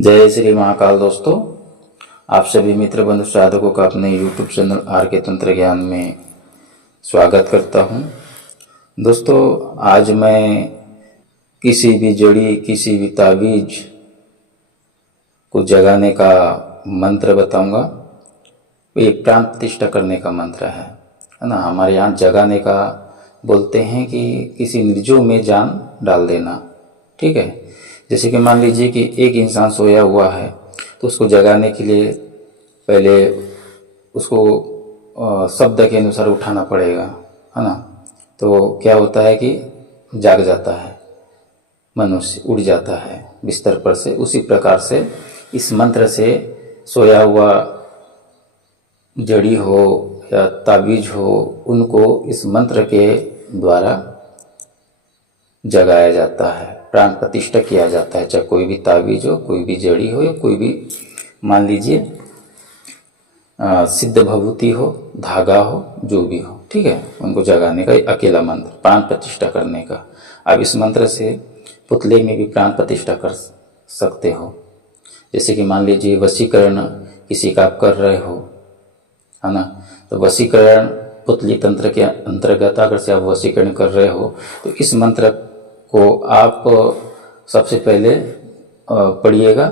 जय श्री महाकाल। दोस्तों, आप सभी मित्र बंधु साधकों का अपने YouTube चैनल आर के तंत्र ज्ञान में स्वागत करता हूं। दोस्तों, आज मैं किसी भी जड़ी, किसी भी ताबीज को जगाने का मंत्र बताऊंगा। ये प्राण प्रतिष्ठा करने का मंत्र है ना। हमारे यहाँ जगाने का बोलते हैं कि किसी निर्जीव में जान डाल देना। ठीक है, जैसे कि मान लीजिए कि एक इंसान सोया हुआ है तो उसको जगाने के लिए पहले उसको शब्द के अनुसार उठाना पड़ेगा, है ना। तो क्या होता है कि जाग जाता है, मनुष्य उड़ जाता है बिस्तर पर से। उसी प्रकार से इस मंत्र से सोया हुआ जड़ी हो या ताबीज हो, उनको इस मंत्र के द्वारा जगाया जाता है, प्राण प्रतिष्ठा किया जाता है। चाहे कोई भी ताबीज हो, कोई भी जड़ी हो या कोई भी मान लीजिए सिद्ध भभूति हो, धागा हो, जो भी हो, ठीक है, उनको जगाने का अकेला मंत्र, प्राण प्रतिष्ठा करने का। अब इस मंत्र से पुतले में भी प्राण प्रतिष्ठा कर सकते हो। जैसे कि मान लीजिए वशीकरण किसी का आप कर रहे हो, है ना। तो वशीकरण पुतली तंत्र के अंतर्गत अगर से आप वशीकरण कर रहे हो तो इस मंत्र को आप सबसे पहले पढ़िएगा,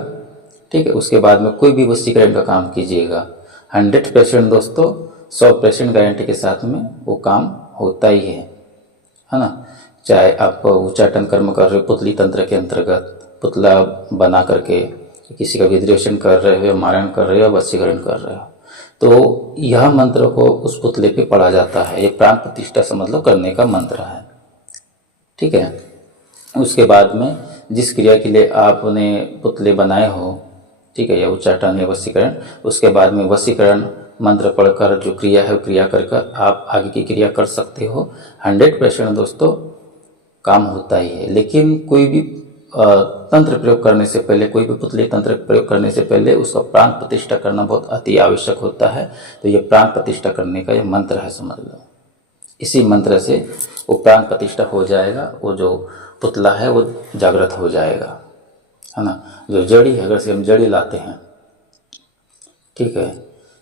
ठीक है। उसके बाद में कोई भी वशीकरण का काम कीजिएगा। 100% दोस्तों, 100% गारंटी के साथ में वो काम होता ही है ना। चाहे आप उच्चाटन कर्म कर रहे हो पुतली तंत्र के अंतर्गत, पुतला बना करके किसी का विद्वेषण कर रहे हो या मारण कर रहे हो, वशीकरण कर रहे हो, तो यह मंत्र को उस पुतले पे पढ़ा जाता है। ये प्राण प्रतिष्ठा समझ लो करने का मंत्र है, ठीक है। उसके बाद में जिस क्रिया के लिए आपने पुतले बनाए हो, ठीक है, या उच्चाटन या वशीकरण, उसके बाद में वशीकरण मंत्र पढ़कर जो क्रिया है वो क्रिया कर आप आगे की क्रिया कर सकते हो। 100% दोस्तों काम होता ही है। लेकिन कोई भी तंत्र प्रयोग करने से पहले, कोई भी पुतले तंत्र प्रयोग करने से पहले उसका प्राण प्रतिष्ठा करना बहुत अति आवश्यक होता है। तो ये प्राण प्रतिष्ठा करने का ये मंत्र है, समझ लो। इसी मंत्र से वो प्राण प्रतिष्ठा हो जाएगा, वो जो पुतला है वो जागृत हो जाएगा, है ना। जो जड़ी है, अगर से हम जड़ी लाते हैं, ठीक है,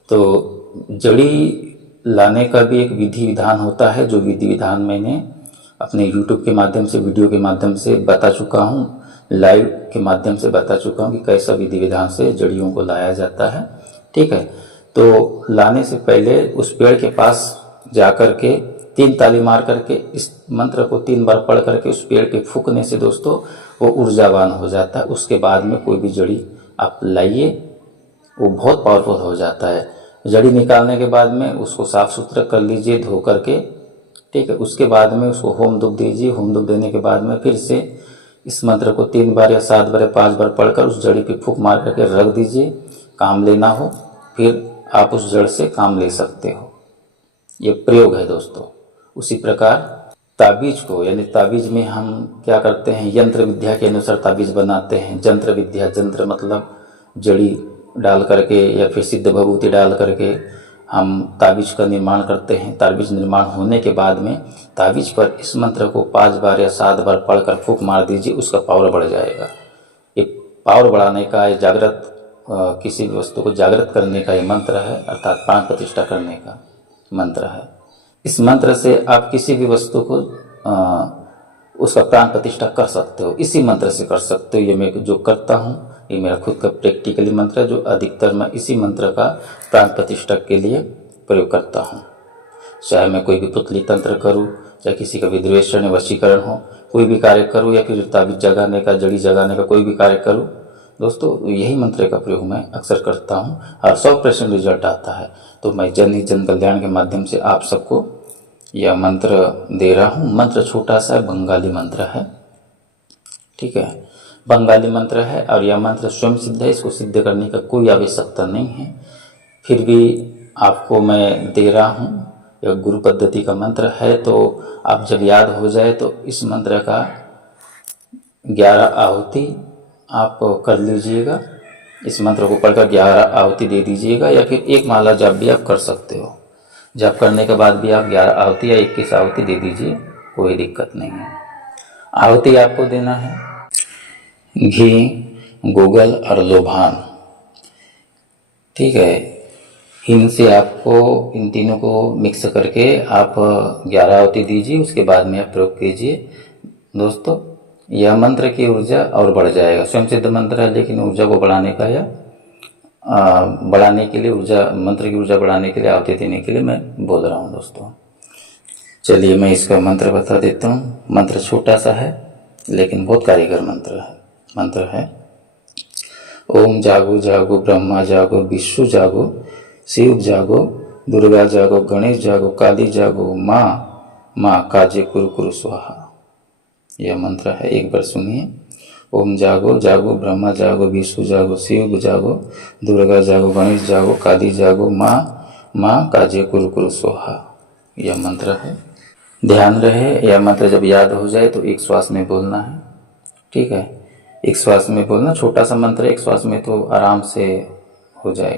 तो जड़ी लाने का भी एक विधि विधान होता है, जो विधि विधान मैंने अपने YouTube के माध्यम से, वीडियो के माध्यम से बता चुका हूँ, लाइव के माध्यम से बता चुका हूँ कि कैसा विधि विधान से जड़ियों को लाया जाता है, ठीक है। तो लाने से पहले उस पेड़ के पास जा कर के 3 ताली मार करके इस मंत्र को 3 बार पढ़ करके उस पेड़ के फूकने से दोस्तों वो ऊर्जावान हो जाता है। उसके बाद में कोई भी जड़ी आप लाइए, वो बहुत पावरफुल हो जाता है। जड़ी निकालने के बाद में उसको साफ सुथरा कर लीजिए, धो करके, ठीक है। उसके बाद में उसको होम धूप दीजिए। होम धूप देने के बाद में फिर से इस मंत्र को 3 बार या 7 बार या 5 बार पढ़कर उस जड़ी पे फूंक मार करके रख दीजिए। काम लेना हो फिर आप उस जड़ से काम ले सकते हो। ये प्रयोग है दोस्तों। उसी प्रकार ताबीज को, यानी ताबीज में हम क्या करते हैं, यंत्र विद्या के अनुसार ताबीज बनाते हैं। जंत्र विद्या, जंत्र मतलब जड़ी डाल करके या फिर सिद्ध भभूति डाल करके हम ताबीज का निर्माण करते हैं। ताबीज निर्माण होने के बाद में ताबीज पर इस मंत्र को 5 बार या 7 बार पढ़कर फूंक मार दीजिए, उसका पावर बढ़ जाएगा। ये पावर बढ़ाने का, ये जागृत किसी भी वस्तु को जागृत करने का ये मंत्र है, अर्थात प्राण प्रतिष्ठा करने का मंत्र है। इस मंत्र से आप किसी भी वस्तु को उसका प्राण प्रतिष्ठा कर सकते हो, इसी मंत्र से कर सकते हो। ये मैं जो करता हूँ ये मेरा खुद का प्रैक्टिकली मंत्र है, जो अधिकतर मैं इसी मंत्र का प्राण प्रतिष्ठा के लिए प्रयोग करता हूँ। चाहे मैं कोई भी पुतली तंत्र करूँ, चाहे किसी का विद्वेषण या वशीकरण हो, कोई भी कार्य करूँ, या फिर ताबीज जगाने का, जड़ी जगाने का कोई भी कार्य करूँ दोस्तों, यही मंत्र का प्रयोग मैं अक्सर करता हूँ और 100% रिजल्ट आता है। तो मैं जन ही जन कल्याण के माध्यम से आप सबको यह मंत्र दे रहा हूँ। मंत्र छोटा सा बंगाली मंत्र है, ठीक है, बंगाली मंत्र है और यह मंत्र स्वयं सिद्ध है। इसको सिद्ध करने का कोई आवश्यकता नहीं है, फिर भी आपको मैं दे रहा हूँ। यह गुरु पद्धति का मंत्र है, तो आप जब याद हो जाए तो इस मंत्र का 11 आहुति आप कर लीजिएगा। इस मंत्र को पढ़कर 11 आहुति दे दीजिएगा, या फिर 1 माला जप भी आप कर सकते हो। जप करने के बाद भी आप 11 आहुति या 21 आहुति दे दीजिए, कोई दिक्कत नहीं है। आहुति आपको देना है घी गूगल और लोभान। ठीक है, इनसे आपको इन तीनों को मिक्स करके आप 11 आहुति दीजिए, उसके बाद में आप प्रयोग कीजिए। दोस्तों, यह मंत्र की ऊर्जा और बढ़ जाएगा। स्वयं सिद्ध मंत्र है, लेकिन ऊर्जा को बढ़ाने का या बढ़ाने के लिए, ऊर्जा मंत्र की ऊर्जा बढ़ाने के लिए, आहुति देने के लिए मैं बोल रहा हूँ दोस्तों। चलिए मैं इसका मंत्र बता देता हूँ। मंत्र छोटा सा है लेकिन बहुत कारीगर मंत्र है। मंत्र है ओम जागो जागो ब्रह्मा जागो, विष्णु जागो, शिव जागो, दुर्गा जागो, गणेश जागो, काली जागो, माँ काजे कुरु कुरु स्वाहा। यह मंत्र है, एक बार सुनिए। ओम जागो जागो ब्रह्मा जागो, विष्णु जागो, शिव जागो, दुर्गा जागो, गणेश जागो, काली जागो, माँ काजे कुरु कुरु स्वाहा। यह मंत्र है। ध्यान रहे, यह मंत्र जब याद हो जाए तो एक श्वास में बोलना है। ठीक है, एक श्वास में बोलना। छोटा सा मंत्र, एक श्वास में तो आराम से हो जाएगा।